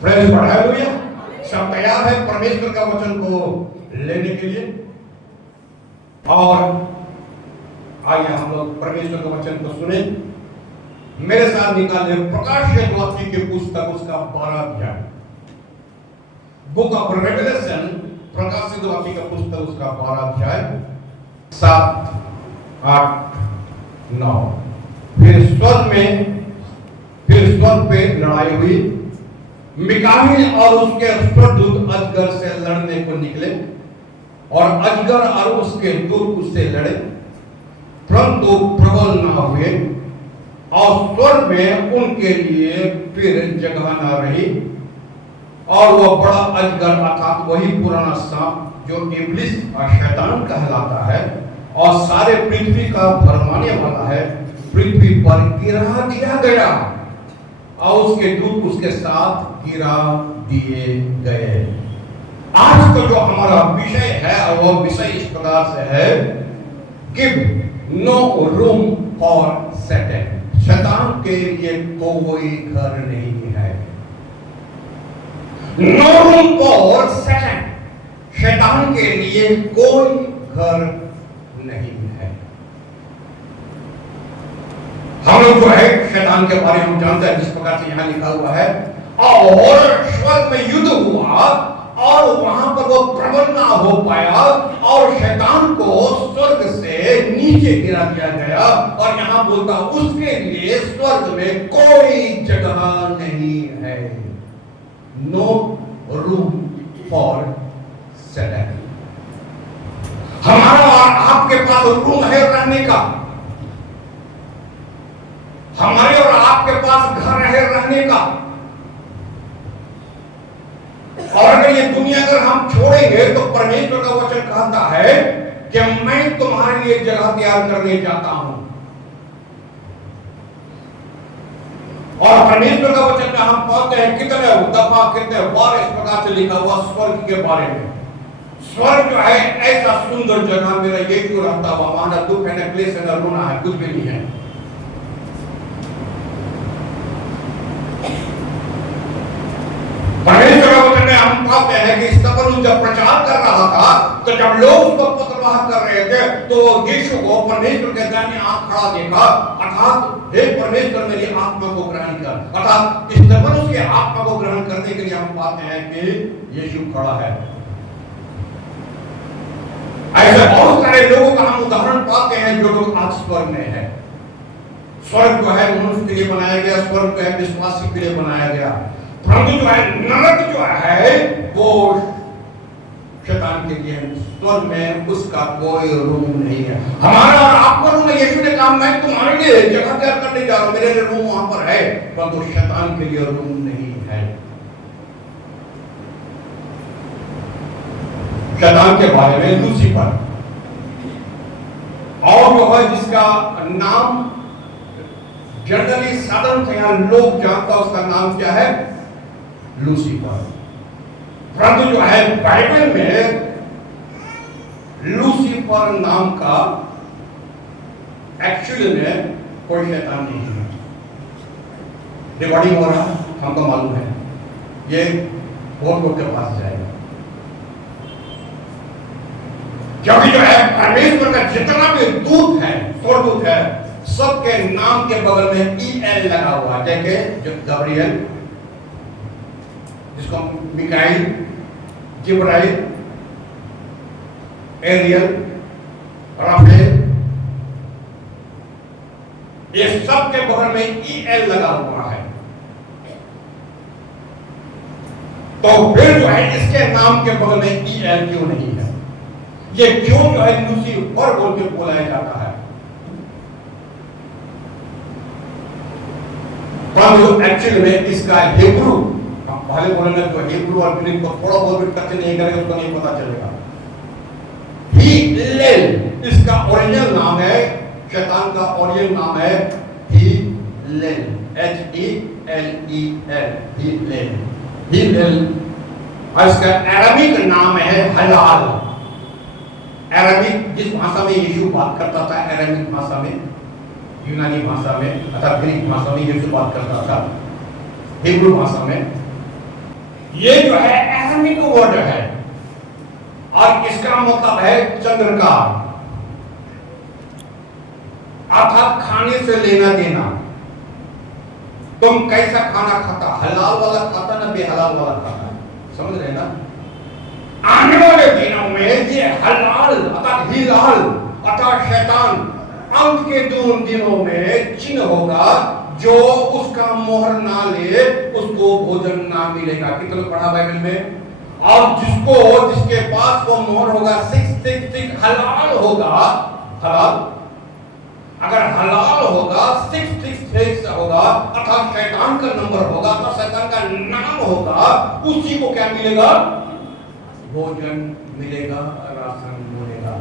Praise God, hallelujah. सब तैयार है परमेश्वर का वचन को लेने के लिए? और आइए हम लोग परमेश्वर का वचन को सुने। मेरे साथ निकाले प्रकाशित वाक्य की पुस्तक उसका 12 अध्याय, बुक ऑफ रेवलेशन, प्रकाशित वाक्य का पुस्तक उसका 12 अध्याय 7, 8, 9। फिर स्वर्ग पे लड़ाई हुई। मिकाईल और उसके स्वर्गदूत अजगर से लड़ने को निकले और अजगर और उसके दूत उससे लड़े, परंतु प्रबल न हुए और स्वर्ग में उनके लिए फिर जगह न रही। और वह बड़ा अजगर अर्थात वही पुराना सांप जो इब्लिस और शैतान कहलाता है और सारे पृथ्वी का भरमाने वाला है, पृथ्वी पर गिरा दिया गया और उसके दूत उसके साथ गिरा दिए गए। आज का जो हमारा विषय है वह विषय इस प्रकार से है, give no room for Satan. शैतान के लिए कोई घर नहीं है। नो रूम फॉर सैटन, शैतान के लिए कोई घर नहीं है। हम लोग जो है शैतान के बारे में हम जानते हैं, जिस प्रकार से यहां लिखा हुआ है, और स्वर्ग में युद्ध हुआ और वहां पर वो प्रबल ना हो पाया और शैतान को स्वर्ग से नीचे गिरा दिया गया। और यहां बोलता उसके लिए स्वर्ग में कोई जगह नहीं है। No room for Satan. हमारा और आपके पास रूम है रहने का, हमारे और आपके पास घर है रहने का। और अगर ये दुनिया अगर हम छोड़ेंगे तो परमेश्वर का वचन कहता है कि मैं तुम्हारे लिए जगह तैयार करने जाता हूं। और परमेश्वर का वचन में हम पढ़ते हैं कितने दफा कितने बार इस प्रकार से लिखा हुआ स्वर्ग के बारे में। स्वर्ग जो है ऐसा सुंदर जगह, मेरा यीशु रहता हुआ, वहां ना दुख है, ना क्लेश है, ना रोना है, कुछ भी नहीं है। परमेश्वर का वचन में हम पाते हैं कि स्तेफनुस जब प्रचार कर रहा था तो जब लोग उसको पत्रवाह कर रहे थे तो यीशु को परमेश्वर के दाहिने हाथ खड़ा देखा, अर्थात हे परमेश्वर मेरी आत्मा को ग्रहण कर। अर्थात स्तेफनुस की आत्मा को ग्रहण करने के लिए हम पाते हैं कि यीशु खड़ा है। ऐसे बहुत सारे लोगों का हम उदाहरण पाते हैं जो लोग आज स्वर्ग में है। स्वर्ग जो है मनुष्य के लिए बनाया गया, स्वर्ग जो है विश्वासी के लिए बनाया गया, परंतु जो है नरक जो है वो शैतान के लिए। स्वर्ग में उसका कोई रूम नहीं है। हमारा और आपका रूम है। यीशु ने कहा मैं तुम्हारे लिए जगह तैयार करने जा रहा हूं, मेरे लिए रूम वहां पर है, परंतु शैतान के लिए रूम नहीं है। शैतान के बारे में लूसीफर, और जो है जिसका नाम जनरली साधारण से यहां लोग जानता, उसका नाम क्या है? लूसीफर। परंतु जो है बाइबल में लूसीफर नाम का एक्चुअली में कोई शैतान नहीं है। रिकॉर्डिंग हो रहा हमको मालूम है, ये बहुत लोग के पास जाएगा, क्योंकि जो है परमेश्वर का जितना भी दूत है, स्वर्गदूत है, सबके नाम के बगल में EL लगा हुआ है। जैसे जो गब्रियल, जिसको मिकाईल, जिब्राइल, एरियल, राफेल, ये सब के बगल में EL लगा हुआ है। तो फिर जो है इसके नाम के बगल में EL क्यों नहीं है? ये क्यों जो है लूसीफर बोल के बुलाया जाता है? परंतु एक्चुअली में इसका हिब्रू, पहले बोलेंगे तो हिब्रू और ग्रीक को थोड़ा बहुत भी टच नहीं करेंगे उसको नहीं पता चलेगा। हिलेल इसका ओरिजिनल नाम है, शैतान का ओरिजिनल नाम है हिलेल, HELEL, हिलेल। और इसका अरबिक नाम है हलाल। अरबिक जिस भाषा में यीशु बात करता था, अरबिक भाषा में, यूनानी भाषा में अथवा ग्रीक भाषा में यीशु बात करता था, हिब्रू भाषा में, ये जो है एरामिक वर्ड है और इसका मतलब है चंद्रकार, अर्थात खाने से लेना देना। तुम कैसा खाना खाता, हलाल वाला खाता ना बेहलाल वाला खाता, समझ रहे ना? आने वाले दिनों में ये हलाल अर्थात हिलाल अर्थात शैतान अंत के दिनों में चिन्ह होगा, जो उसका मोहर ना ले उसको भोजन ना मिलेगा। कितना पढ़ा बाइबल में? और जिसके पास वो मोहर होगा 666 हलाल होगा, हलाल अगर हलाल होगा 666 होगा अर्थात शैतान का नंबर होगा, तो शैतान का नाम होगा, उसी को क्या मिलेगा? भोजन मिलेगा, राशन मिलेगा।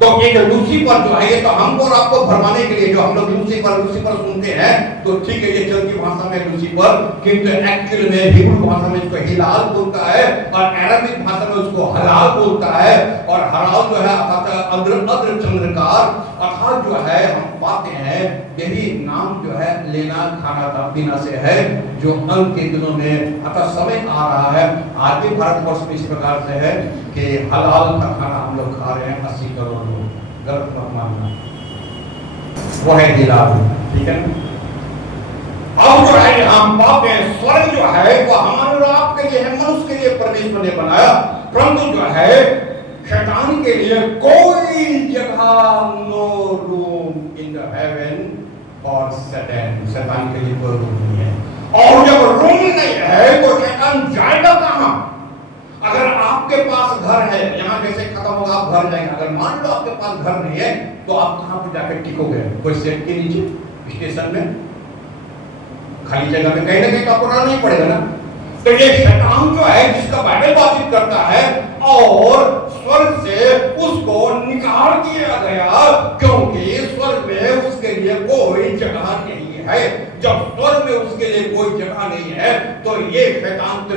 तो ये जो लूसीफर जो है, ये तो हमको और आपको भरमाने के लिए, जो हम लोग लूसीफर सुनते हैं तो ठीक है, ये चलती भाषा में लूसीफर, किंतु एक्चुअल में हिब्रू भाषा में इसको हिलाल बोलता है और अरबिक भाषा में उसको हलाल बोलता है। और हलाल जो है अर्थात अद्र चंद्रकार, अर्थात जो है हम पाते हैं यही नाम जो है लेना खाना था पीना से है, जो अंत के दिनों में अर्थात समय आ रहा है। आज भी भारतवर्ष में इस प्रकार से है कि हलाल का खाना हम लोग खा रहे हैं 80 करोड़ लोग, गलत मत मानना, वो है हिलाल, ठीक है ना? अब जो है हम पाते हैं स्वर्ग जो है वो हमारे और आपके लिए है, मनुष्य के लिए परमेश्वर ने बनाया, परंतु जो है शैतान के लिए कोई जगह, no room in the heaven for Satan, शैतान के लिए कोई रूम नहीं है। और जब रूम नहीं है तो शैतान जाएगा कहां? अगर आपके पास घर है, यहां जैसे खत्म होगा आप घर जाएंगे, अगर मान लो आपके पास घर नहीं है तो आप कहां पर जाकर टिकोगे? कोई सेट के नीचे, स्टेशन में, खाली जगह में कहीं ना कहीं आपको रहना नहीं पड़ेगा ना। तो ये शैतान जो है जिसका बाइबल बातचीत करता है, और स्वर्ग से उसको निकाल दिया गया, क्योंकि स्वर्ग में उसके लिए कोई जगह नहीं है। जब स्वर्ग में उसके लिए कोई जगह नहीं है तो ये शैतान तो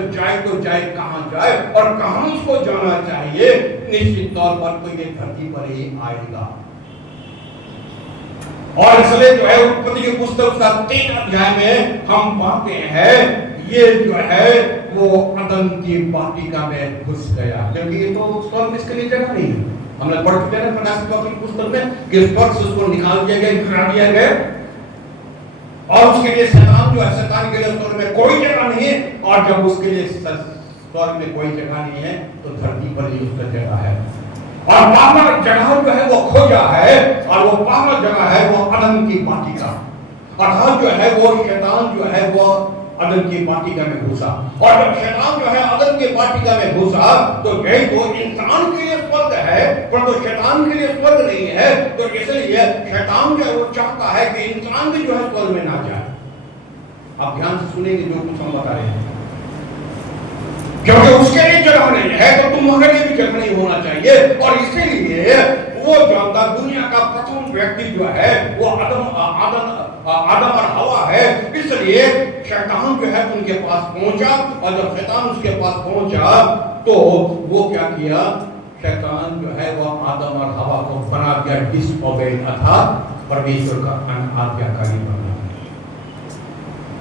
जाए कहां जाए, और कहां उसको जाना चाहिए? निश्चित तौर पर तो ये धरती पर ही आएगा। और इसलिए जो है उत्पत्ति की पुस्तक का 3 अध्याय में हम पाते हैं ये जो है वो अदन की वाटिका में घुस गया, क्योंकि ये तो स्वर्ग में इसके लिए जगह नहीं है। हमने पढ़ चुके हैं प्रकाशित वाक्य की पुस्तक में कि स्वर्ग से उसको निकाल दिया गया, गिरा दिया गया, और उसके लिए शैतान जो है, शैतान के लिए स्वर्ग में कोई जगह नहीं है। और जब उसके लिए स्वर्ग में कोई जगह नहीं है तो धरती पर ही उसका जगह है। और पहला जगह जो है वो खोजा है, और वो पहला जगह है वो अदन की वाटिका, अर्थात जो है वो शैतान जो है वो अदन की वाटिका में घुसा। और जब शैतान जो है अदन की वाटिका में घुसा तो यही तो इंसान के लिए स्वर्ग है, परंतु शैतान के लिए स्वर्ग नहीं है। तो इसलिए शैतान जो है वो चाहता है कि इंसान भी जो है स्वर्ग में ना जाए। आप ध्यान से सुनेंगे जो कुछ हम बता रहे हैं, क्योंकि उसके लिए जगह नहीं है तो तुम्हारे लिए भी जगह नहीं होना चाहिए। और इसीलिए वो जानता, दुनिया का प्रथम व्यक्ति जो है वो आदम और हवा है। इसलिए शैतान जो है उनके पास पहुंचा, और जब शैतान उसके पास पहुंचा तो वो क्या किया? शैतान जो है वो आदम और हवा को बना दिया डिसओबेड, अर्थात परमेश्वर का अनाज्ञाकारी बना।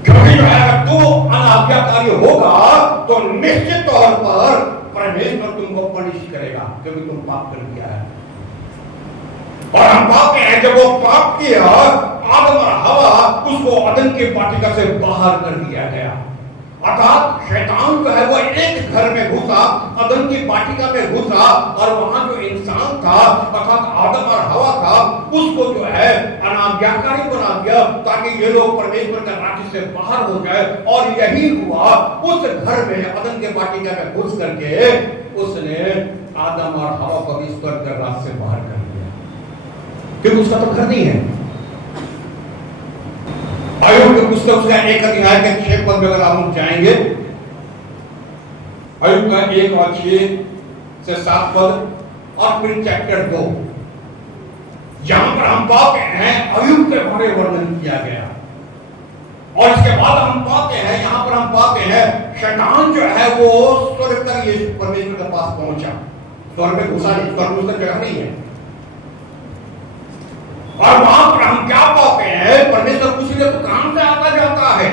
क्योंकि जो है तो अनाज्ञाकारी होगा तो निश्चित तौर पर परमेश्वर तुमको पनिश करेगा, क्योंकि तुम पाप कर दिया है। और हम पाते हैं जब वो पाप किया, आदम और हवा उसको अदन की वाटिका से बाहर कर दिया गया, अर्थात शैतान जो है वो एक घर में घुसा, अदन की वाटिका में घुसा, और वहां जो इंसान था अर्थात आदम और हवा था उसको जो है अनाज्ञाकारी बना दिया, ताकि ये लोग परमेश्वर के राज्य से बाहर हो जाए। और यही हुआ, उस घर में अदन के वाटिका में घुस करके उसने आदम और हवा को भी स्वर्ग के राज्य से बाहर कर दिया, क्योंकि उसका तो घर नहीं है। आयोग की पुस्तक उसका 1 अध्याय के 6 पद में अगर हम जाएंगे, आयोग का 1 और 6 से 7 पद, और फिर चैप्टर 2, यहां पर हम पाते हैं अय्यूब के बारे में वर्णन किया गया। और इसके बाद हम पाते हैं, यहां पर हम पाते हैं शैतान जो है वो स्वर्ग तक यीशु परमेश्वर के पास पहुंचा, स्वर्ग में घुसा नहीं, स्वर्ग में उसका जगह नहीं है। और वहां पर हम क्या पाते हैं? परमेश्वर कुछ देर काम से आता जाता है।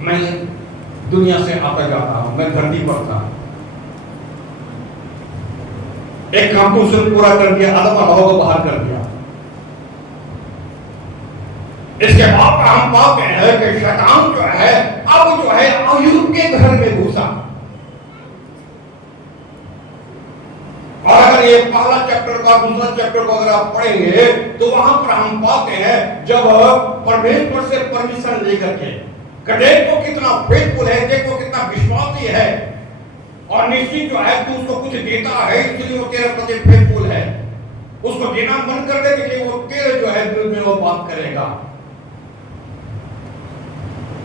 मैं दुनिया से आता जाता हूं, मैं धरती पर था, एक काम तो उसने पूरा कर दिया, आदम और हवा को बाहर कर दिया। इसके बाद हम पाते हैं कि शैतान जो है अब जो है अय्यूब के घर में घुसा। और अगर ये पहला चैप्टर का दूसरा चैप्टर को अगर आप पढ़ेंगे तो वहां पर हम पाते हैं जब परमेश्वर से परमिशन लेकर के देखो कितना फेथफुल है, देखो कितना विश्वासी है, और निश्चित जो है तू उसको कुछ देता है इसलिए वो तेरे प्रति फेथफुल है, उसको देना मन कर दे कि वो तेरे जो है दिल में वो बात करेगा।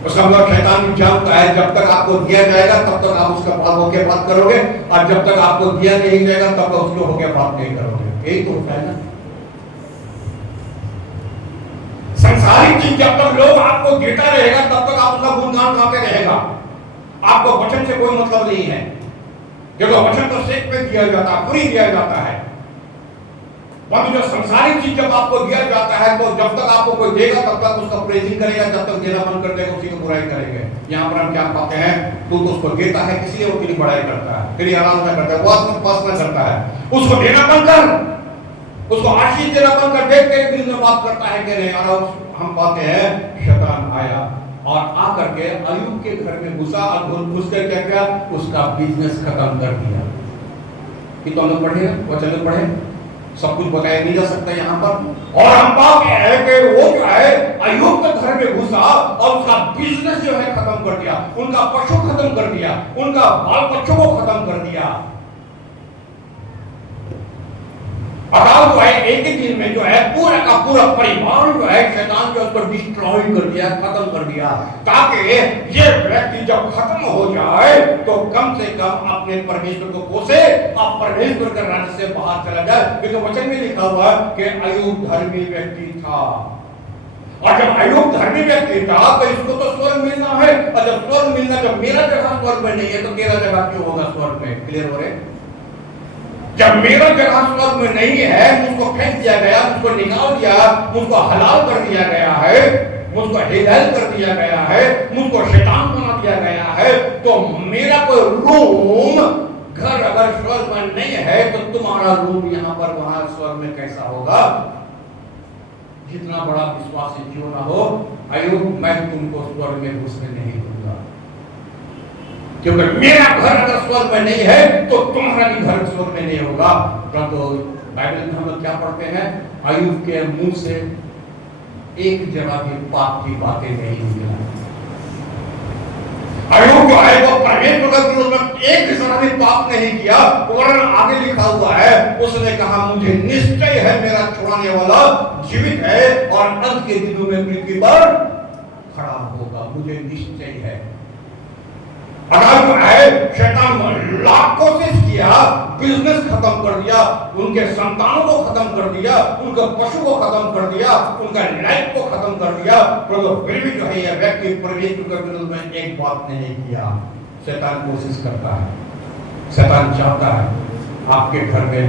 उसका मतलब शैतान जानता है जब तक आपको दिया जाएगा तब तक आप उसका बात होके बात करोगे, और जब तक आपको दिया नहीं जाएगा तब तक उसको होके बात नहीं करोगे। यही तो होता है ना। संसारिक चीज जब तक लोग आपको देता रहेगा तब तक आप उसका गुणगान गाते रहेगा, आपको वचन से कोई मतलब नहीं है। देखो वचन तो सेक पे दिया जाता है, पूरी दिया जाता है, पर जो संसारिक चीज जब आपको दिया जाता है तो जब तक आपको कोई देगा तब तक उसका प्रेजिंग करेगा, जब तक देना बंद कर देगा उसी को बुराई करेंगे। यहाँ पर हम क्या पाते हैं, तू तो उसको देता है इसलिए वो तेरी बड़ाई करता है, तेरी आराधना करता है, वो आत्मोपासना करता है। उसको देना बंद कर, उसको आशीष देना बंद कर, देख के दिल में बात करता है कि नहीं। और हम पाते हैं शैतान आया और आकर के अय्यूब के घर में घुसा, और घुस कर क्या किया, उसका बिजनेस खत्म कर दिया। ये तो हम लोग पढ़े हैं, वचन में पढ़े, सब कुछ बताया नहीं जा सकता यहाँ पर। और हम पाते हैं कि वो जो है अय्यूब के घर में घुसा और उसका बिजनेस जो है खत्म कर दिया, उनका पशु खत्म कर दिया, उनका बाल बच्चों को खत्म कर दिया। और जो है एक ही दिन में जो है पूरा का पूरा परिवार जो है शैतान जो उसको डिस्ट्रॉय कर दिया, खत्म कर दिया, ताकि ये व्यक्ति जब खत्म हो जाए तो कम से कम अपने परमेश्वर को कोसे और परमेश्वर के राज्य से बाहर चला जाए। क्योंकि वचन में लिखा हुआ है कि अय्यूब धर्मी व्यक्ति था, और जब अय्यूब धर्मी व्यक्ति था तो इसको तो स्वर्ग मिलना है, और जब स्वर्ग मिलना, जब मेरा जगह स्वर्ग में नहीं है तो तेरा जगह क्यों होगा स्वर्ग में? क्लियर हो रहे? जब मेरा जगह स्वर्ग में नहीं है, मुझको फेंक दिया गया, मुझको निकाल दिया, मुझको हलाल कर दिया गया है, मुझको हिदायत कर दिया गया है, मुझको शैतान बना दिया गया है, तो मेरा कोई रूम घर अगर स्वर्ग में नहीं है तो तुम्हारा रूम यहाँ पर वहां स्वर्ग में कैसा होगा? जितना बड़ा विश्वासी क्यों ना हो, अय्यूब मैं तुमको स्वर्ग में घुसने नहीं दूंगा, क्योंकि मेरा घर अगर स्वर्ग में नहीं है तो तुम्हारा भी घर स्वर्ग में नहीं होगा। परंतु बाइबल में हम लोग क्या पढ़ते हैं, अय्यूब के मुंह से एक जगह भी पाप की बातें नहीं निकला। अय्यूब जो है वो परमेश्वर के विरोध में एक जरा भी पाप नहीं किया, वरन आगे लिखा हुआ है उसने कहा मुझे निश्चय है मेरा छुड़ाने वाला जीवित है और अंत के दिनों में पृथ्वी पर खड़ा होगा, मुझे निश्चय है। अगर है शैतान लाख कोशिश किया, बिजनेस खत्म कर दिया, उनके संतानों को खत्म कर दिया, उनके पशु को खत्म कर दिया, उनका लाइफ को खत्म कर दिया, तो फिर भी जो है यह व्यक्ति परमेश्वर के विरोध में एक बात नहीं किया। शैतान कोशिश करता है, शैतान चाहता है आपके घर में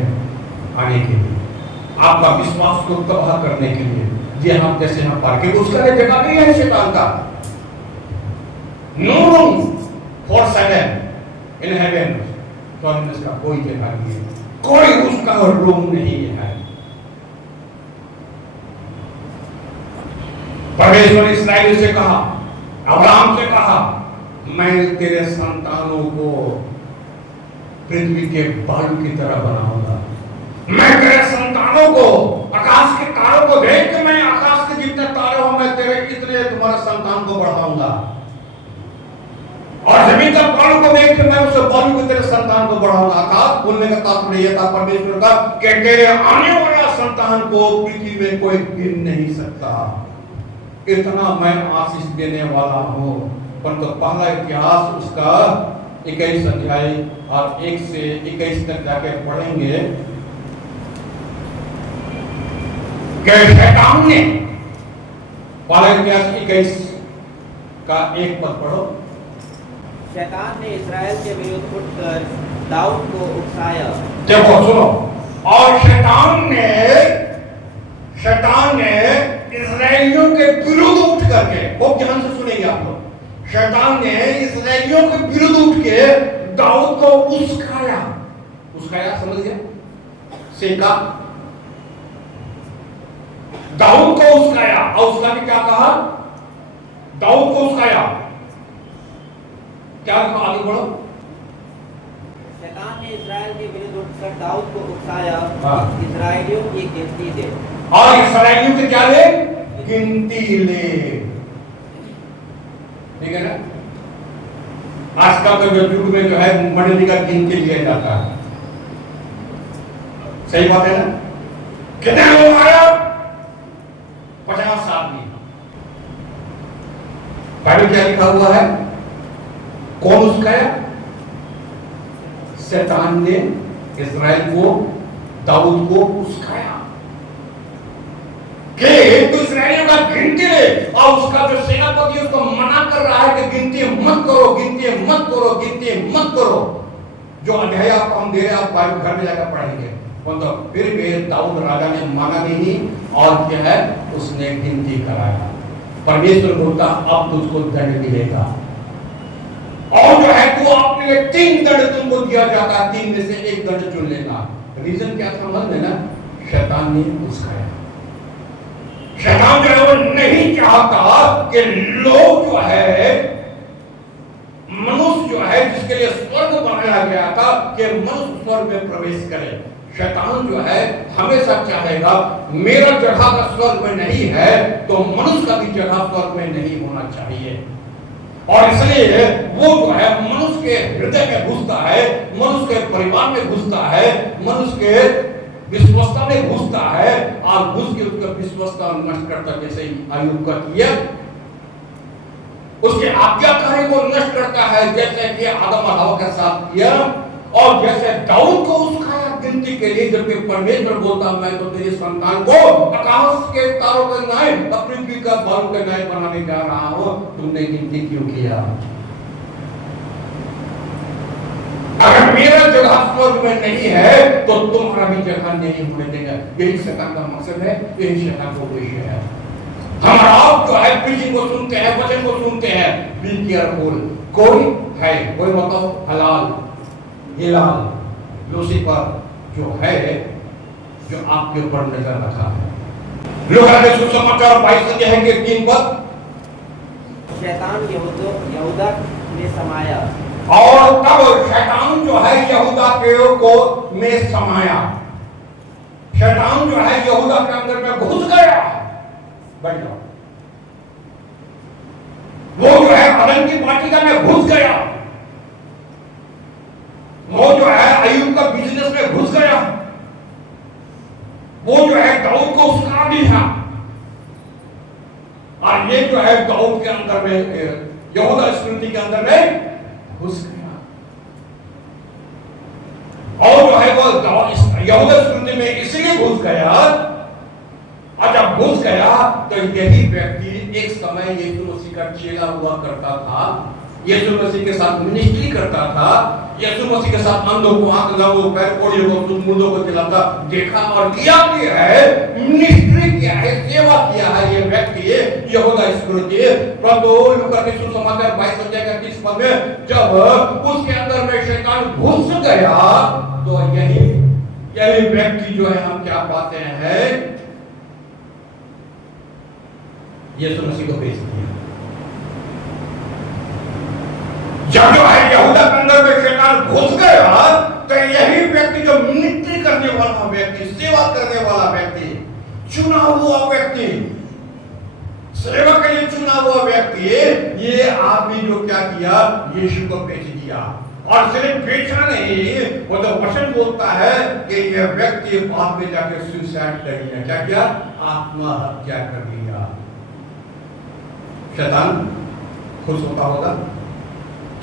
आने के लिए, आपका विश्वास को तबाह करने के लिए। ये हम जैसे यहाँ पार्किंग उसका जगह नहीं है शैतान का, no room for Satan in heaven, स्वर्ग में इसका कोई जगह नहीं है, कोई उसका रूम नहीं है। परमेश्वर इस्राएल से कहा, अब्राहम से कहा, मैं तेरे संतानों को पृथ्वी के बालू की तरह बनाऊंगा, मैं तेरे संतानों को आकाश के तारों को देख के, मैं आकाश के जितने तारे हो मैं तेरे इतने तुम्हारे संतान को बढ़ाऊंगा, और जमीन का बालू को देख के मैं उस बालू को तेरे संतान को बढ़ाऊंगा। आकाश बोलने का तात्पर्य यह था परमेश्वर का कि तेरे आने वाला संतान को पृथ्वी में कोई गिन नहीं सकता, इतना मैं आशीष देने वाला हूं। परंतु पहला इतिहास उसका 21 अध्याय और 1 से 21 तक जाके पढ़ेंगे कि शैतान ने, पहला इतिहास 21 का 1 पद पढ़ो। शैतान ने इस्राएल के विरुद्ध उठकर दाऊद को उकसाया। देखो सुनो, और शैतान ने इस्राएलियों के विरुद्ध उठ करके, बहुत ध्यान से सुनेंगे आप लोग, शैतान ने इस्राएलियों के विरुद्ध उठ के दाऊद को उस्काया। उस्काया समझ गया? सेका, दाऊद को उस्काया। और उसका भी क्या कहा? दाऊद को उस्काया। क्या कहा? आगे बढ़ो। शैतान ने इस्राएल के विरुद्ध उठकर दाऊद को उकसाया, हाँ। इस्राएलियों की गिनती दे। और इस्राएलियों के क्या ले? गिनती ले। ठीक है ना? आजकल के युग में जो है मंडली का गिनती लिया जाता है। सही बात है ना? कितने लोग आया? 50 आदमी। बाइबल क्या लिखा हुआ है? कौन उस्काया? शैतान ने इस्राएल को, दाऊद को उस्काया कि तू इस्राएलियों का गिनती ले। और उसका जो सेनापति उसको मना कर रहा है कि गिनती मत करो, गिनती मत करो, गिनती मत करो। जो अध्याय आपको हम दे रहे हैं, आप बाइबल घर में जाकर पढ़ेंगे। तो फिर भी दाऊद राजा ने माना नहीं और क्या है, उसने गिनती कराया। परमेश्वर बोलता अब तुझको दंड मिलेगा। और जो है तू अपने लिए 3 दंड तुमको दिया जाता है, 3 में से 1 दंड चुन लेना। रीजन क्या समझ लेना? शैतान ने उस्काया। शैतान जो है वो नहीं चाहता कि लोग जो है, मनुष्य जो है जिसके लिए स्वर्ग बनाया गया था, कि मनुष्य स्वर्ग में प्रवेश करे। शैतान जो है हमेशा चाहेगा मेरा जगह का स्वर्ग में नहीं है तो मनुष्य का भी जगह स्वर्ग में नहीं होना चाहिए। और इसलिए वो जो है मनुष्य के हृदय में घुसता है, मनुष्य के परिवार में घुसता है, मनुष्य के विश्वस्ता में घुसता है और घुस के उसका विश्वस्ता नष्ट करता। जैसे अय्यूब का किया, उसके आज्ञाकारी को नष्ट करता है, जैसे कि आदम और हवा के साथ किया। और जैसे दाऊद को उस्काया गिनती के लिए, जबकि परमेश्वर बोलता मैं तो तेरी संतान को आकाश के तारों के न्याय, पृथ्वी का बालू के न्याय बनाने जा रहा हूं, तुमने गिनती क्यों किया? अगर मेरा जगह स्वर्ग में नहीं है तो तुम्हारा भी जगह नहीं होने देगा। यही शैतान का मकसद है, यही शैतान का उद्देश्य है। हमारा आप जो है प्रीचिंग को सुनते हैं, वचन को सुनते हैं, बी केयरफुल। कोई है, कोई बताओ, हलाल, हिलाल, लूसीफर जो है, जो आपके ऊपर नजर रखा है। लूका के सुसमाचार 22 अध्याय के 3 पद। शैतान यहूदा में समाया। और तब शैतान जो है यहूदा के को में समाया। शैतान जो है यहूदा के अंदर में घुस गया। बैठ जाओ। वो जो है अदन की वाटिका में घुस गया। वो जो है अय्यूब का बिजनेस में घुस गया। वो जो है दाऊद को उस्का दिया। और ये जो है दाऊद के अंदर में, यहूदा स्मृति के अंदर में घुस गया। और जो है वो यहूदा स्मृति में इसलिए घुस गया, और जब घुस गया तो यही व्यक्ति एक समय यीशु मसीह का चेला हुआ करता था, यीशु मसीह के साथ मिनिस्ट्री करता था, यीशु मसीह के साथ अंधों को आंख, लंगों को पैर, कोढ़ियों को, मुर्दों को खिलाता देखा और किया भी है, मिनिस्ट्री किया है, सेवा किया है ये व्यक्ति यहूदा स्मृति। परंतु लूका के सुसमाचार 22 अध्याय के 30 पद में जब उसके अंदर में शैतान घुस गया तो यही व्यक्ति जो है, हम क्या पाते हैं, यीशु मसीह को पेश किया। जब जो है यहूदा के अंदर में शैतान घुस गया तो यही व्यक्ति जो मिनिस्ट्री करने वाला व्यक्ति, सेवा करने वाला व्यक्ति, चुना हुआ व्यक्ति, सेवा के लिए चुना हुआ व्यक्ति, ये आदमी जो क्या किया, यीशु को बेच दिया। और सिर्फ बेचा नहीं, वो तो वचन बोलता है कि यह व्यक्ति बाद में जाके सुसाइड कर लिया। क्या किया? आत्महत्या कर लिया। शैतान खुश होता होगा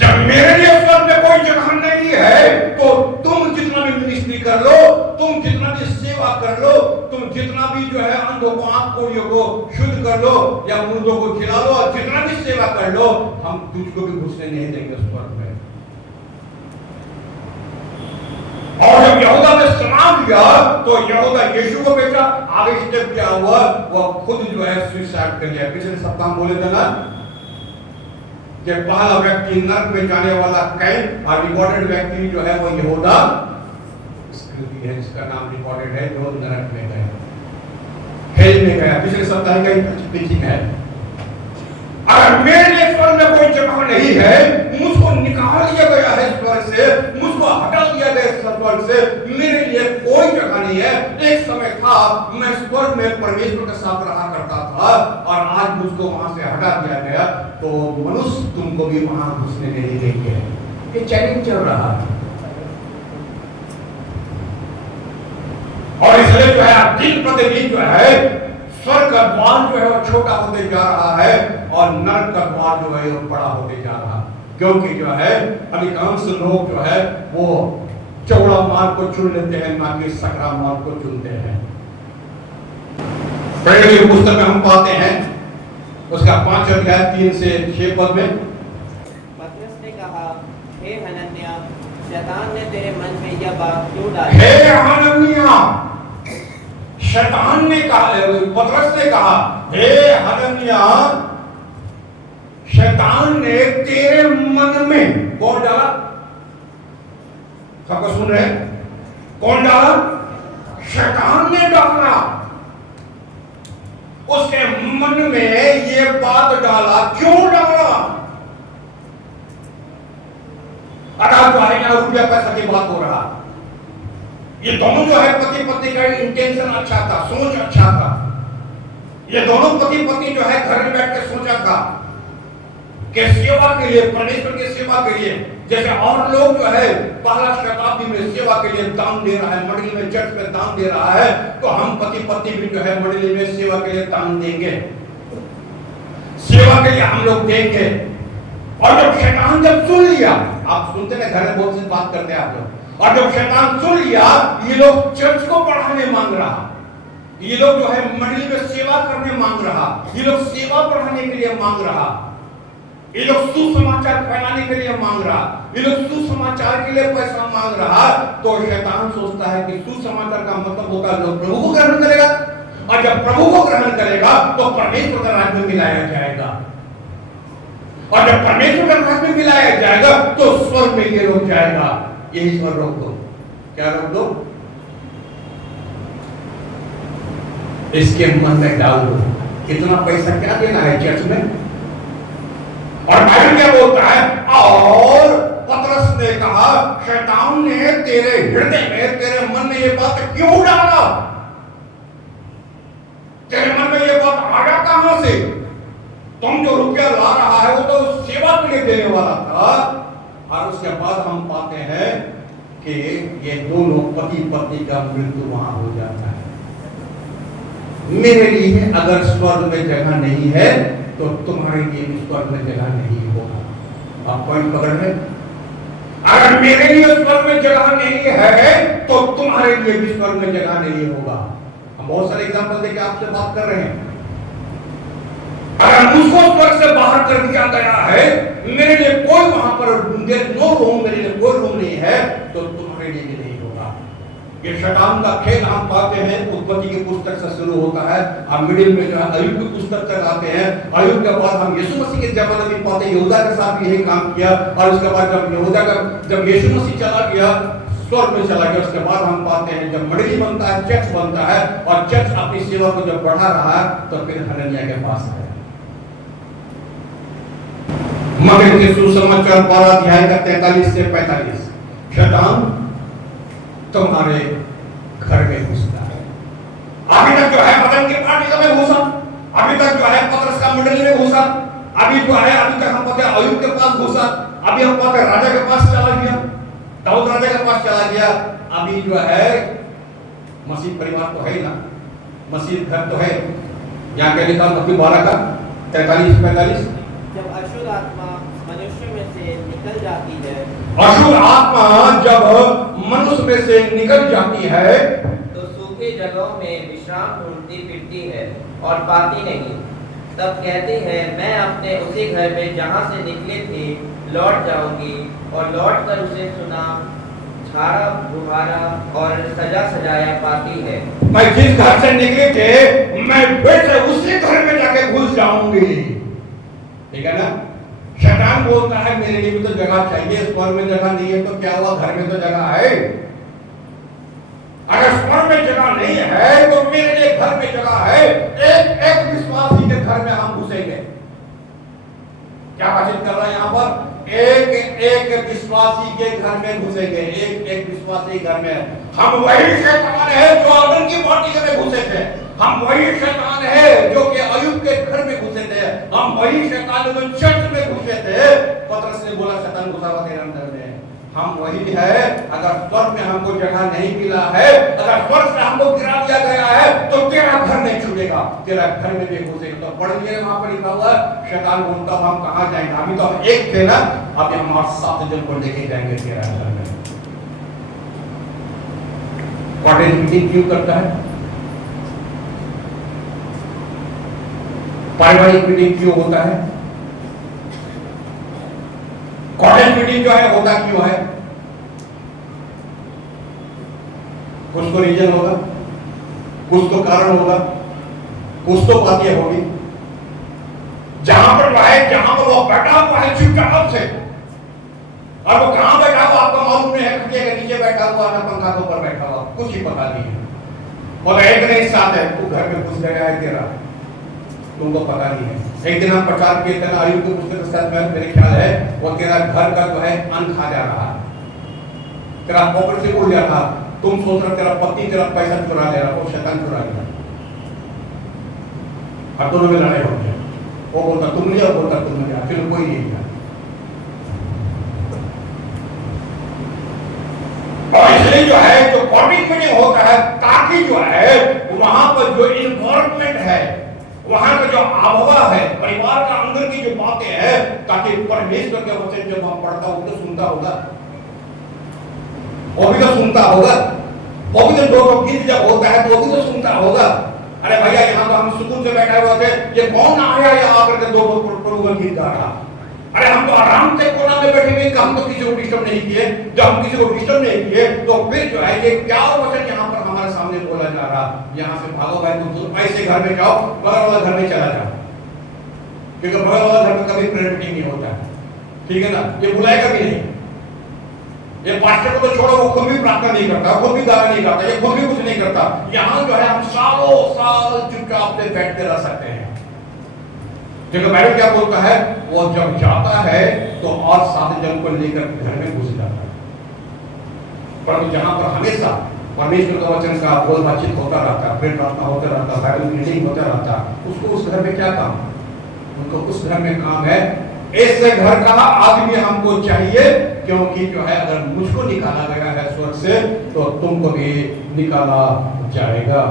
जब मेरे लिए स्वर्ग में कोई जगह नहीं है तो तुम जितना भी मिनिस्ट्री कर लो, तुम जितना भी सेवा कर लो, तुम जितना भी जो है अंधों को, आंख कोढ़ियों को शुद्ध कर लो या मुर्दों को खिला लो और जितना भी सेवा कर लो, हम तुझको भी घुसने नहीं देंगे स्वर्ग में। और जब यहूदा ने समा लिया तो यहूदा यीशु को बेचा। आगे स्टेप क्या हुआ, वो खुद जो है सुसाइड कर लिया। पिछले सप्ताह बोले थे ना, कि पहला व्यक्ति नरक में जाने वाला कैन और रिकॉर्डेड व्यक्ति जो है वो यहूदा इस्करियोती है, जिसका नाम रिकॉर्डेड है, जो नरक में गया, हेल में गया। पिछले सप्ताह का टीचिंग है। अगर मेरे लिए स्वर्ग में कोई जगह नहीं है, मुझको निकाल दिया गया है स्वर्ग से, मुझको हटा दिया गया स्वर्ग से, मेरे लिए कोई जगह नहीं है। एक समय था मैं स्वर्ग में परमेश्वर के साथ रहा करता था और आज मुझको वहां से हटा दिया गया, तो मनुष्य तुमको भी वहां घुसने नहीं देंगे। ये चैलेंज चल रहा है और इसलिए जो है दिन प्रतिदिन जो है स्वर्ग का द्वार जो है वो छोटा होते जा रहा है और नरक का द्वार जो है वो बड़ा होते जा रहा है, क्योंकि जो है अधिकांश लोग जो है वो चौड़ा मार्ग को चुन लेते हैं, ना कि सकरा मार्ग को चुनते हैं। प्रेरित की पुस्तक में हम पाते हैं उसका 5 अध्याय 3 से 6 पद में, पतरस ने कहा, हे हनन्याह, शैतान ने तेरे मन में यह बात क्यों डाली? हे हनन्याह, शैतान ने कहा, पतरस ने कहा, हे हनन्याह, शैतान ने तेरे मन में कौन डाला? सबको सुन रहे हैं? कौन डाला? शैतान ने डाला। उसके मन में ये बात डाला। क्यों डाला? अगर जो है ना रुपया पैसा की बात हो रहा, ये दोनों जो है पति पत्नी का इंटेंशन अच्छा था, सोच अच्छा था। ये दोनों पति पत्नी जो है घर में बैठ के सोचा था कि सेवा के लिए, परमेश्वर की सेवा के लिए, जैसे और लोग जो है पहला शताब्दी में सेवा के लिए दान दे रहा है, मंडली में चर्च में दान दे रहा है, तो हम पति पत्नी भी जो है मंडली में सेवा के लिए दान देंगे, सेवा के लिए हम लोग देंगे। और जब शैतान जब सुन लिया, आप सुनते हैं घर में बहुत सी बात करते हैं आप लोग, और जब शैतान सुन लिया ये लोग चर्च को बढ़ाने मांग रहा, ये लोग जो है मंडली में सेवा करने मांग रहा, ये लोग सेवा बढ़ाने के लिए मांग रहा, ये लोग सुसमाचार फैलाने के लिए मांग रहा, ये लोग सुसमाचार के लिए पैसा मांग रहा, तो शैतान सोचता है कि सुसमाचार का मतलब होता है जो प्रभु को ग्रहण करेगा, और जब प्रभु को ग्रहण करेगा तो परमेश्वर का राज्य में मिलाया जाएगा, और जब परमेश्वर का राज्य में मिलाया जाएगा तो स्वर्ग में ये लोग जाएगा। यही स्वर्ग रोक दो। क्या रोक दो? इसके मन में डाल दो, कितना पैसा क्या देना है चर्च में। और बाइबल क्या बोलता है? और पतरस ने कहा, शैतान ने तेरे हृदय में, तेरे मन में ये बात क्यों डाला? तेरे मन में ये बात आया कहां से? तुम जो रुपया ला रहा है वो तो सेवा के लिए देने वाला था। और उसके बाद हम पाते हैं कि ये दोनों पति पत्नी का मृत्यु वहां हो जाता है। मेरे लिए अगर स्वर्ग में जगह नहीं है तो तुम्हारे लिए भी स्वर्ग में जगह नहीं होगा। आप पॉइंट पकड़ रहे? अगर मेरे लिए स्वर्ग में जगह नहीं है तो तुम्हारे लिए भी स्वर्ग में जगह नहीं होगा। हम बहुत सारे एग्जांपल देके आपसे बात कर रहे हैं। अगर मुझको स्वर्ग से बाहर कर दिया गया है, मेरे लिए कोई वहां पर नो रूम, मेरे लिए कोई रूम नहीं है, तो तुम्हारे लिए भी नहीं होगा। ये शैतान का खेल हम पाते हैं उत्पत्ति की पुस्तक से शुरू होता है, हम मिडिल में जो है अय्यूब की पुस्तक तक आते हैं। अय्यूब के बाद हम यीशु मसीह के जमाने में पाते हैं, यहूदा के साथ भी यही काम किया, और उसके बाद जब यीशु मसीह चला गया, स्वर्ग में चला गया, उसके बाद हम पाते हैं जब मंडली बनता है, चर्च बनता है, और चर्च अपनी सेवा को जब बढ़ा रहा है तो फिर हनन्याह के पास है। मगर के सुसमाचार 12 अध्याय का 43 से 45, शैतान तुम्हारे घर में घुसता है। अभी तक जो है बदन की पार्टी में घुसा, अभी तक जो है पतरस का मंडली में घुसा, अभी जो है अभी तक हम पाते हैं अय्यूब के पास घुसा, अभी हम पाते हैं राजा के पास चला गया, दाऊद राजा के पास चला गया, अभी जो है मसीह परिवार तो है ना, मसीह घर तो है। यहाँ के लिखा मत्ती 12 का 43-45, जब अशुद्ध आत्मा मनुष्य में से निकल जाती है, अशुद्ध आत्मा जब मनुष्य में से निकल जाती है तो सूखे जगहों में विश्राम ढूंढती फिरती है और पाती नहीं। तब कहती है, मैं अपने उसी घर में जहाँ से निकले थे लौट जाऊंगी, और लौट कर उसे सुना, झाड़ा बुहारा और सजा सजाया पाती है। मैं जिस घर से निकले थे मैं फिर से उसी घर में जाके घुस जाऊंगी। ठीक है ना? शैतान बोलता है मेरे लिए भी तो जगह चाहिए, स्वर्ग में जगह नहीं है तो क्या हुआ, घर में तो जगह है। अगर स्वर्ग में जगह नहीं है तो मेरे लिए घर में जगह है। एक एक विश्वासी के घर में हम घुसेंगे। क्या बातचीत कर रहा है यहाँ पर? एक एक विश्वासी के घर में घुसेंगे, एक एक विश्वासी घर में। हम वही शैतान है जो आदम की वाटिका में घुसे थे, हम वही शैतान है जो कि अय्यूब के घर में घुसे थे, हम वही शैतान जो चर्च में घुसे थे। पतरस ने बोला शैतान घुसा हुआ तेरे अंदर में, हम वही है। अगर स्वर्ग में हमको जगह नहीं मिला है, अगर स्वर्ग से हमको गिरा दिया गया है तो तेरा घर नहीं छूटेगा, तेरा घर में भी घुसेगा। तो पढ़ लिए वहां पर लिखा हुआ है शैतान बोलता हम कहां जाएंगे, अभी तो हम एक थे ना, अभी हम और 7 जन को लेके जाएंगे तेरा घर में। कॉटेज मीटिंग क्यों करता है? पारिवारिक मीटिंग क्यों होता है? कॉलेज मीटिंग जो है होता क्यों है? कुछ तो रीजन होगा, कुछ तो कारण होगा, कुछ तो बातें होगी। जहां पर वो बैठा हुआ है चुपचाप से, और वो कहां बैठा हुआ आपको मालूम नहीं है, खटिया के नीचे बैठा हुआ ना पंखा के ऊपर बैठा हुआ, कुछ ही पता नहीं है। और एक नहीं साथ है, तू घर में घुस गया है तेरा, तुमको पता नहीं है। एक दिन हम प्रचार किए थे ना अय्यूब के पुस्तक के साथ में, मेरे ख्याल है वो तेरा घर का जो है अन्न खा जा रहा है, तेरा पॉकेट से उड़ जा रहा, तुम सोच रहे तेरा पति तेरा पैसा चुरा ले रहा, वो शैतान चुरा लिया, और दोनों में लड़ाई हो गया। वो बोलता तुम लिया, बोलता तुम लिया, फिर कोई नहीं लिया। और इसलिए जो है जो कॉर्डिनेट मीटिंग होता है ताकि जो है वहां पर जो इन्वॉल्वमेंट है, वहां का जो आबहवा है, परिवार का अंदर की जो बातें हैं, ताकि परमेश्वर के वचन जब हम पढ़ता हो तो सुनता होगा, वो भी तो सुनता होगा, वो भी तो दो गीत जब होता है तो वो भी तो सुनता होगा। अरे भैया यहाँ तो हम सुकून से बैठे हुए थे, ये कौन आया ये आकर के दो गीत गा रहा। अरे हम तो आराम से कोना में बैठे हुए, हम तो किसी को डिस्टर्ब नहीं किए। जब हम किसी को डिस्टर्ब नहीं किए तो फिर जो है ये क्या वचन यहाँ पर हमारे सामने बोला जा रहा, यहाँ से भागो भाई, तुम ऐसे घर में जाओ, बगल वाला घर में चला जाओ, क्योंकि बगल वाला घर में कभी प्रेयर मीटिंग नहीं होता, ठीक है ना, ये बुलाएगा भी नहीं। ये पास्टर को तो छोड़ो, वो खुद भी प्रार्थना नहीं करता, खुद भी गाना नहीं करता, ये खुद भी कुछ नहीं करता। यहाँ जो है हम सालों साल चुपचाप से बैठते रह सकते हैं। क्योंकि बाइबल क्या बोलता है, वो जब जाता है तो और 7 जन को लेकर घर में घुस जाता है। परंतु जहां पर हमेशा परमेश्वर का वचन का बोल बातचीत होता रहता है, फिर प्रार्थना होता रहता है, बाइबल रीडिंग होता रहता है, उसको उस घर में क्या काम? उनको उस घर में काम है ऐसे घर का आदमी हमको चाहिए, क्योंकि जो है अगर मुझको निकाला गया है स्वर्ग से तो तुमको भी निकाला जाएगा।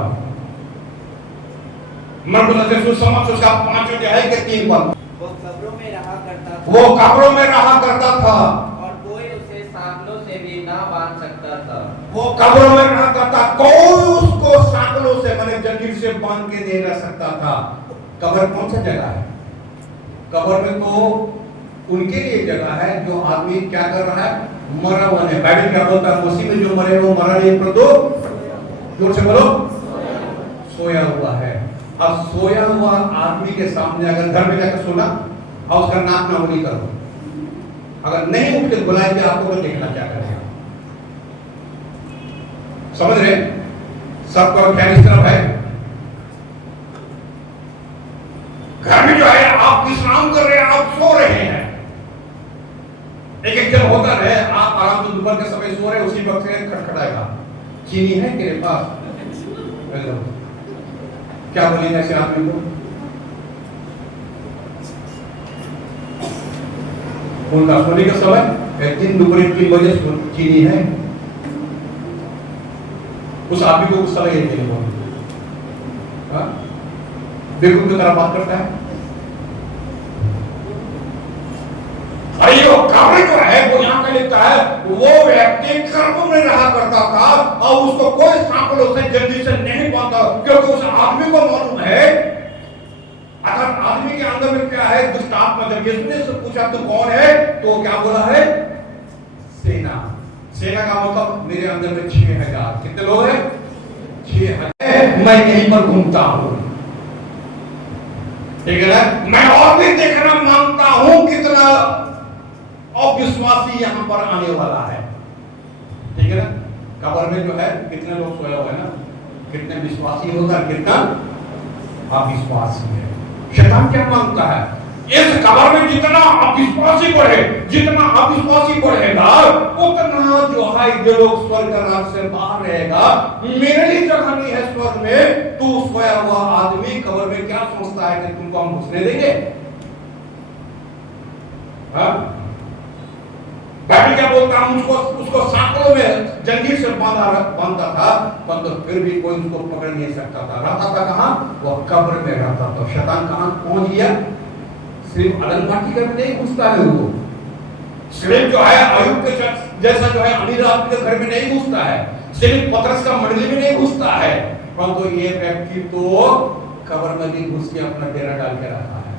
सुसमाचार उसका 5 अध्याय के 3 पद। वो कब्रों में रहा करता था, वो कब्रों में रहा करता था, और कोई उसे सांकलों से भी ना बांध सकता था। वो कब्रों में रहा करता, कोई उसको सांकलों से माने जंजीर से बांध के नहीं रह सकता था। कब्र कौन सा जगह है? कब्र में तो उनके लिए जगह है जो आदमी क्या कर रहा है, मरा हुआ है। बाइबल क्या बोलता है, मसीह में जो मरे वो मरा नहीं, परंतु जोर से बोलो सोया हुआ है। अब सोया हुआ आदमी के सामने अगर घर में जाकर सोना और उसका नाक ना उंगली करो, अगर नहीं उठ के बुलाएंगे आपको तो देखना क्या करेगा। समझ रहे? सबका ख्याल इस तरफ है। घर में जो है आप विश्राम कर रहे हैं, आप सो रहे हैं, एक जब होता है आप आराम से दोपहर के समय सो रहे हैं, उसी वक्त खटखटाएगा, चीनी है तेरे पास? क्या बोलेंगे ऐसे आदमी को? उनका सोने का समय 3 दोपहर 3 बजे चीनी है, उस आदमी को उस समय नहीं बोलते। देखो की तरह बात करता है। कब्र जो है वो यहाँ पे लिखता है, वो व्यक्ति कब्र में रहा करता था और उसको कोई सांकलों से जल्दी से नहीं पाता, क्योंकि उस आदमी को मालूम है अगर आदमी के अंदर में क्या है, दुष्ट आत्मा। जब यीशु ने उससे पूछा तो कौन है, तो क्या बोला है? सेना। सेना का मतलब मेरे अंदर में 6000। कितने लोग हैं? 6000। मैं यहीं पर घूमता हूं, ठीक है ना, मैं और भी देखना मांगता हूं कितना विश्वासी यहाँ पर आने वाला है। ठीक है ना? कब्र में जो है कितने लोग सोए हुए हैं ना, कितने विश्वासी होगा, कितना अविश्वासी है। शैतान क्या मांगता है? इस कब्र में जितना अविश्वासी बढ़े, जितना अविश्वासी बढ़ेगा उतना जो है ये लोग स्वर्ग राज से बाहर रहेगा। मेरे लिए जगह नहीं है स्वर्ग में। तू सोया हुआ आदमी कब्र में क्या सोचता है कि तुमको हम घुसने देंगे? बाइबल क्या बोलता है? उसको सांकड़ों में जंजीर से बांधता था, परंतु फिर भी कोई उसको पकड़ नहीं सकता था। रहता था कहां? वो कब्र में रहता था। शैतान कहां पहुंच गया? सिर्फ अदन वाटी घर में नहीं घुसता है वो, सिर्फ जो है अय्यूब के जैसा जो है अमीर आदमी के घर में नहीं घुसता है, सिर्फ पतरस का मंडली में नहीं घुसता है, परंतु ये व्यक्ति तो कब्र में भी घुस के अपना डेरा डाल के रखा है।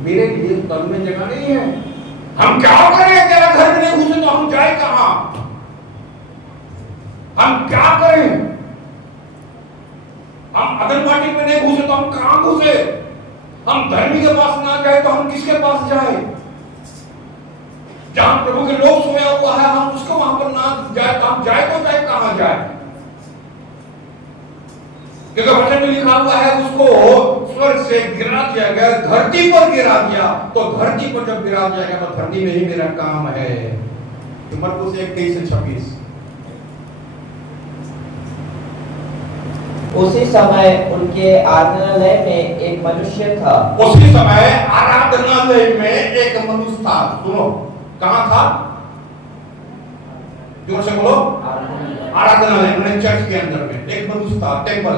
मेरे लिए तन में जगह नहीं है। हम क्या करें? तेरा घर में नहीं घुसे तो हम जाए कहां? हम क्या करें? हम अदन वाटी में नहीं घुसे तो हम कहां घुसे? हम धर्मी के पास ना जाए तो हम किसके पास जाए? जहां प्रभु के लोग सोया हुआ है हम उसको वहां पर ना जाए तो हम जाए तो जाए कहां जाए? क्योंकि वचन में लिखा हुआ है उसको स्वर्ग से गिरा दिया गया, धरती पर गिरा दिया। तो धरती पर जब गिरा दिया गया तो धरती में ही मेरा काम है। मरकुस 1:23-26। उसी समय उनके आराधनालय में एक मनुष्य था। उसी समय आराधनालय में एक मनुष्य था। सुनो, कहां था? जोर से बोलो। आराधनालय में, चर्च के अंदर में एक मनुष्य था, टेंपल,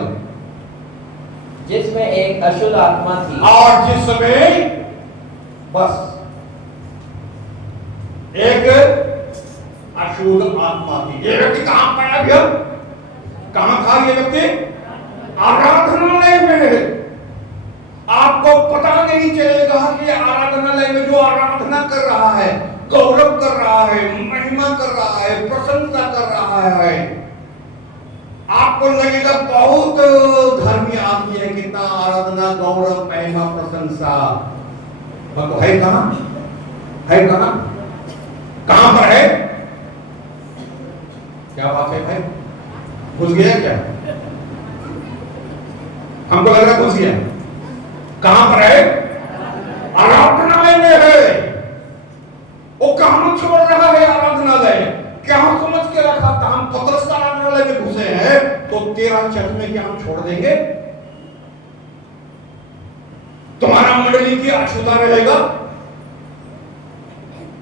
जिसमें एक अशुद्ध आत्मा थी। और जिसमें बस एक अशुद्ध आत्मा थी। ये व्यक्ति कहां पाया गया? कहां था ये व्यक्ति? आराधनालय में। आपको पता नहीं चलेगा कि आराधनालय में जो आराधना कर रहा है, गौरव कर रहा है, महिमा कर रहा है, प्रशंसा कर रहा है, आपको लगेगा बहुत धर्मी आदमी है, कितना आराधना, गौरव, महिमा, प्रशंसा। तो है कहां? है कहां? कहां पर है? क्या बात है भाई? घुस गया क्या? हमको लग रहा घुस गया। कहां पर है? आराधनालय में है। वो कहां छोड़ रहा है आराधनालय? क्या हम समझ के रखा था हम पतरस आराधनालय में घुसे हैं तो तेरा चर्च में क्या हम छोड़ देंगे? तुम्हारा मंडली की अछूता रहेगा।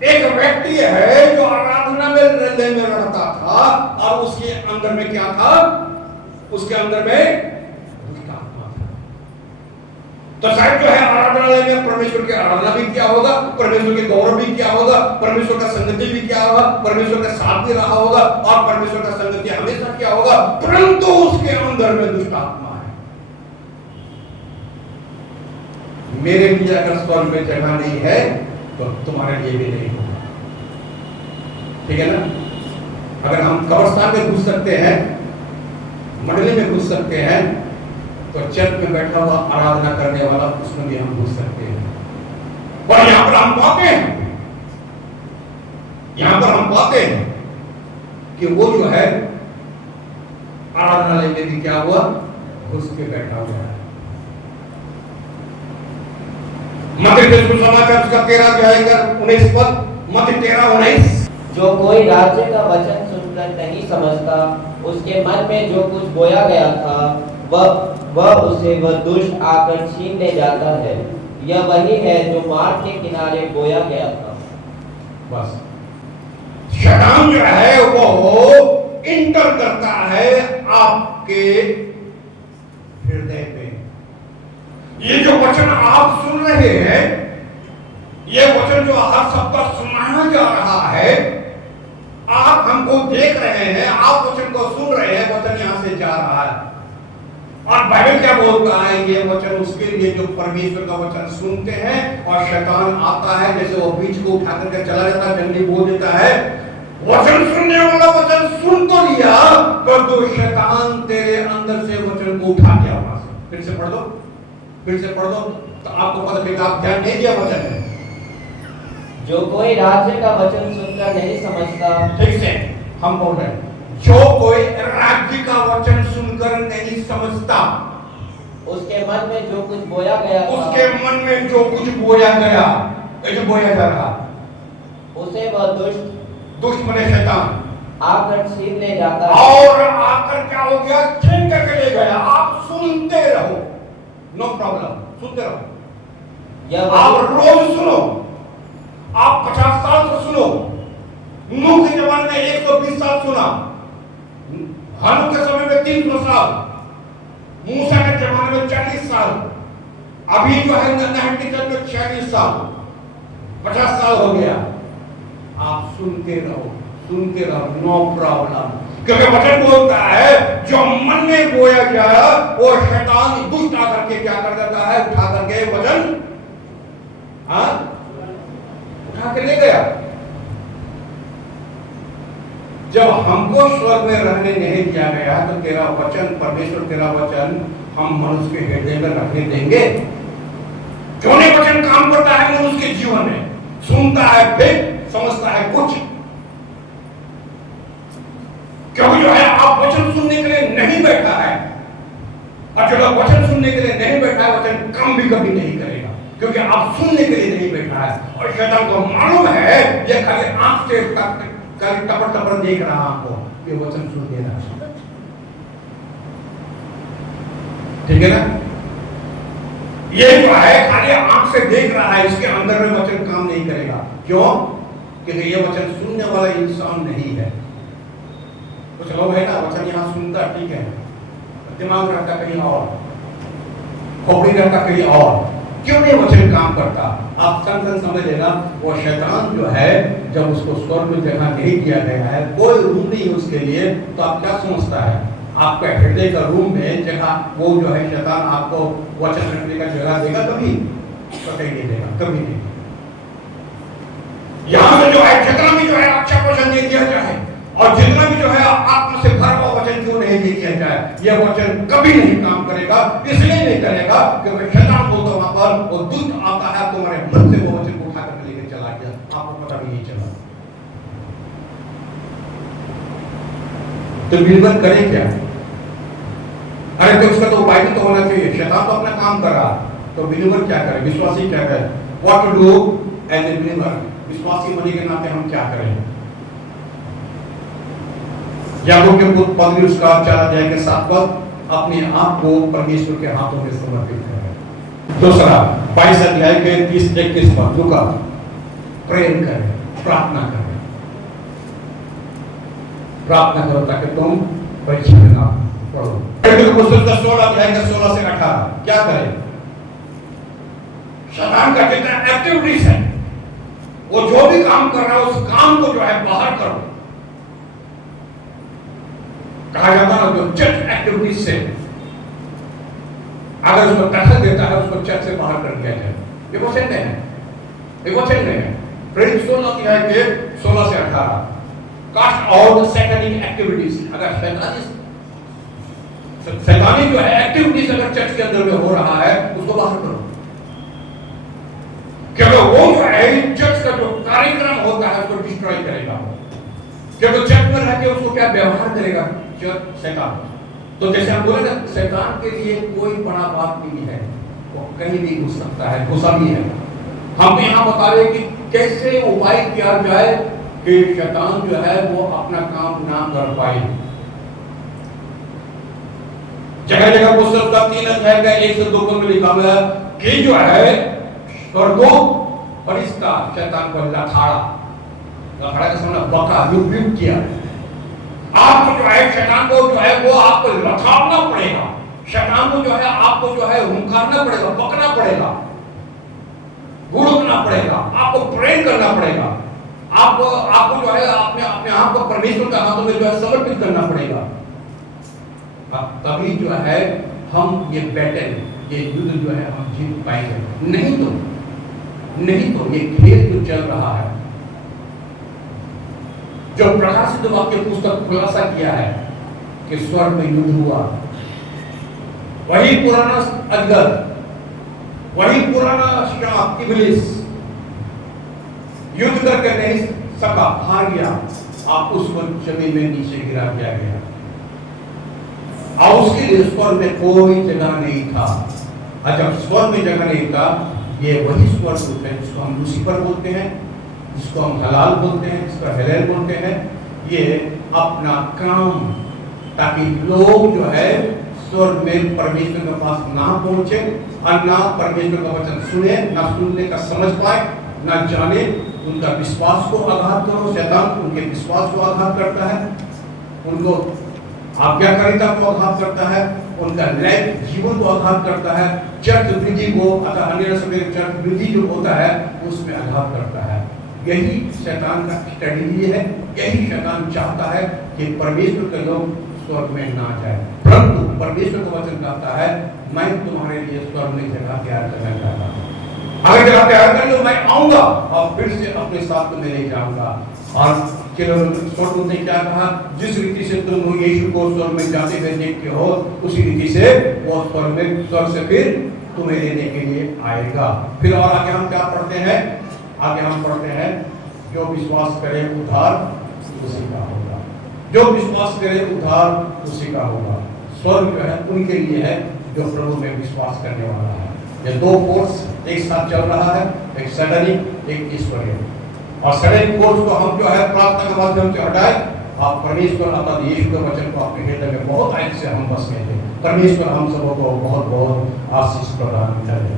एक व्यक्ति है जो आराधना में रहता था और उसके अंदर में क्या था? उसके अंदर में तो शायद जो है आराधनालय में परमेश्वर की आराधना भी किया होगा, परमेश्वर के गौरव भी किया होगा, परमेश्वर का संगति भी किया होगा, परमेश्वर का साथ भी रहा होगा और परमेश्वर का संगति हमेशा किया होगा, परंतु उसके अंदर में दुष्ट आत्मा है। मेरे लिए अगर स्वर्ग में जगह नहीं है तो तुम्हारे लिए भी नहीं होगा। ठीक है ना? अगर हम कब्रिस्तान में घुस सकते हैं, मंडली में घुस सकते हैं, तो चर्च में बैठा हुआ आराधना करने वाला उसमें भी हम घुस सकते हैं। और यहां पर हम पाते हैं, यहां पर हम पाते हैं कि वो जो है आराधनालय में भी क्या हुआ? घुस के बैठा हुआ है। मत्ती सुसमाचार उसका 13-19 पद, मत्ती 13-19। जो कोई राज्य का वचन सुनकर नहीं समझता, उसके मन में जो कुछ बोया गया था वह उसे वह दुष्ट आकर छीन ले जाता है। यह वही है जो मार्ग के किनारे बोया गया था। बस शैतान जो है वो इंटर करता है आपके हृदय में। ये जो वचन आप सुन रहे हैं, ये वचन जो हर सप्ताह सुनाया जा रहा है, आप हमको देख रहे हैं, आप वचन को सुन रहे हैं, वचन यहां से जा रहा है। और बाइबल क्या बोलता है? ये वचन उसके लिए जो परमेश्वर का वचन सुनते हैं और शैतान आता है, जैसे वो बीज को उठा करके चला जाता है, जंगली बोल देता है, वचन सुनने वाला वचन सुन तो लिया, पर तो शैतान तेरे अंदर से वचन को उठा दिया वहां से। फिर से पढ़ दो, फिर से पढ़ दो, तो आपको पता चलेगा आप ध्यान नहीं दिया वचन में। जो कोई राज्य का वचन सुनकर नहीं समझता, ठीक से हम बोल रहे हैं, जो कोई राज्य का वचन सुनकर नहीं समझता, उसके मन में जो कुछ बोया गया था, उसके मन में जो कुछ बोया गया, जो बोया जा रहा, उसे वह दुष्ट मने शैतान आकर छीन ले जाता है। और आकर क्या हो गया, छीन करके ले गया। आप सुनते रहो, नो प्रॉब्लम, सुनते रहो, आप रोज सुनो, आप 50 साल से सुनो। नूह के जमाने में 120 साल सुना, हानू के समय में 300 साल, मूसा के जमाने में 40 साल, अभी जो है नहर के चल में 46 साल, 50 साल हो गया। आप सुनते रहो, नो प्रॉब्लम, क्योंकि वचन बोलता है जो मन में बोया गया वो शैतान दुष्ट आकर के क्या कर देता है, उठा करके वचन उठा के ले गया। जब हमको स्वर्ग में रहने नहीं दिया गया तो तेरा वचन, परमेश्वर तेरा वचन हम मनुष्य के हृदय में रखने देंगे? क्यों नहीं? वचन काम करता है मनुष्य के जीवन में, सुनता है फिर समझता है कुछ। क्योंकि जो है आप वचन सुनने के लिए नहीं बैठा है, और जो लोग वचन सुनने के लिए नहीं बैठा है वचन काम भी कभी नहीं करेगा, क्योंकि आप सुनने के लिए नहीं बैठा है। और शैतान को मालूम है ये खाली आंख से टपर टपर देख रहा आपको, ये वचन सुन दे रहा है, ठीक है ना? ये जो है खाली आंख से देख रहा है, इसके अंदर में वचन काम नहीं करेगा। क्यों? क्योंकि ये वचन सुनने वाला इंसान नहीं है। कुछ लोग है ना, वचन यहाँ सुनता ठीक है, दिमाग रहता कहीं और, खोपड़ी रहता कहीं और, क्यों नहीं वचन काम करता? आप सन समझ लेना, वो शैतान जो है जब उसको स्वर्ग में जगह नहीं दिया गया है, कोई रूम नहीं है उसके लिए, तो आप क्या समझता है आपके हृदय का रूम में जगह, वो जो है शैतान आपको वचन रखने का जगह देगा? कभी कभी नहीं देगा, कभी नहीं। यहाँ पे जो है जितना भी जो है अच्छा वचन दे दिया जाए, और जितना भी जो है आत्मा से भरा हुआ वचन क्यों नहीं दे दिया जाए, यह वचन कभी नहीं काम करेगा। इसलिए नहीं करेगा क्योंकि शैतान बोलता वहां पर वो दुष्ट आता है, तुम्हारे मन से वो वचन को उठा कर लेके चला गया, आपको पता भी नहीं चला। तो बिलीवर करें क्या? अरे तो उसका तो उपाय भी तो होना चाहिए। शैतान तो अपना काम कर रहा, तो बिलीवर क्या करे, विश्वासी क्या करे? What to do as a believer? विश्वासी होने के नाते हम क्या करें? याकूब के पुत्र पद उसका 4 अध्याय के 7 पद, अपने आप को परमेश्वर के हाथों में समर्पित करें। दूसरा 22 अध्याय के 30-31 पद, लूका, प्रेम करें, प्रार्थना करें, प्रार्थना करो ताकि तुम परीक्षा में ना पड़ो। पुस्तक का 16 अध्याय के 16 से 18 क्या करें? शैतान का जितना एक्टिविटीज है, वो जो भी काम कर रहा है उस काम को जो है बाहर करो। कहा जाता है जो चर्च एक्टिविटीज से अगर उसको दखल देता है उसको चर्च से बाहर कर दिया जाए। ये वचन नहीं है, ये वचन नहीं है। प्रेरित 16 अध्याय के 16 से 18, cast out the satanic activities. अगर शैतानी जो है एक्टिविटीज अगर चर्च के अंदर में हो रहा है उसको बाहर करो, क्योंकि वो जो है चर्च का जो कार्यक्रम होता है उसको डिस्ट्रॉय करेगा। क्योंकि चर्च में रह के उसको क्या व्यवहार करेगा शैतान? तो जैसे हम बोले ना, शैतान के लिए कोई बड़ा बात नहीं है, वो कहीं भी घुस सकता है, घुसा भी है। हम तो यहाँ बता रहे कि कैसे उपाय किया जाए कि शैतान जो है वो अपना काम ना कर पाए। जगह जगह पुस्तक का 3 अध्याय का 1 से 2 में लिखा हुआ है कि जो है स्वर्गदूत और इसका शैतान को लखाड़ा का सामना बका युग किया। आपको जो है शैतान को जो है वो आपको लखाड़ना पड़ेगा, शैतान को जो है आपको जो है हुंकारना पड़ेगा, पकना पड़ेगा, भुड़कना पड़ेगा, आपको प्रेम करना पड़ेगा, आपको जो है अपने आप को परमेश्वर के हाथों में जो है समर्पित करना पड़ेगा। तभी जो है हम ये बैटल, ये युद्ध जो है हम जीत पाएंगे। नहीं तो ये खेल जो चल रहा है, जो प्रकाशित वाक्य पुस्तक खुलासा किया है कि स्वर्ग में युद्ध हुआ, वही पुराना अजगर, वही पुराना शाप इब्लिस युद्ध करके नहीं सका, हार गया, आप उसको जमीन में नीचे गिरा दिया गया और उसके लिए स्वर्ग में कोई जगह नहीं था। और जब स्वर्ग में जगह नहीं था, ये वही स्वर्गदूत है जिसको हम लूसीफर बोलते हैं, जिसको हम हलाल बोलते हैं, जिसको हेलेल बोलते हैं, ये अपना काम ताकि लोग जो है स्वर्ग में परमेश्वर के पास ना पहुंचे और ना परमेश्वर का वचन सुने, ना सुनने का समझ पाए, ना जाने, उनका विश्वास को आघात करो। शैतान उनके विश्वास को आघात करता है, उनको आज्ञाकारिता को आघात करता है, उनका नैतिक जीवन को आघात करता है, चर्च वृद्धि को, अतः अन्य समय चर्च वृद्धि जो होता है उसमें आघात करता है। यही शैतान का स्ट्रेटजी है, यही शैतान चाहता है कि परमेश्वर के लोग स्वर्ग में ना जाए। परंतु परमेश्वर का वचन कहता है, मैं तुम्हारे लिए स्वर्ग में जगह तैयार करना चाहता हूँ। अगर जगह तैयार कर लो, मैं आऊंगा और फिर से अपने साथ तुम्हें ले जाऊंगा। और स्वर्गदूत ने क्या कहा, जिस रीति से तुम यीशु को स्वर्ग में जाते हुए देखते हो, उसी रीति से वो स्वर्ग से फिर तुम्हें लेने के लिए आएगा। फिर और आगे हम क्या पढ़ते हैं, आगे हम पढ़ते हैं, जो विश्वास करे उद्धार उसी का होगा, जो विश्वास करे उद्धार उसी का होगा। स्वर्ग जो है उनके लिए है जो प्रभु में विश्वास करने वाला है। ये दो फोर्स एक साथ चल रहा है, एक सैतानिक, एक ईश्वरीय। और सैतानिक फोर्स को हम जो है प्रार्थना के माध्यम से हटाए, आप परमेश्वर अर्थात यीशु के वचन को अपने हृदय में बहुत आयत से हम बस में थे। परमेश्वर हम सबों को बहुत बहुत आशीष प्रदान करे।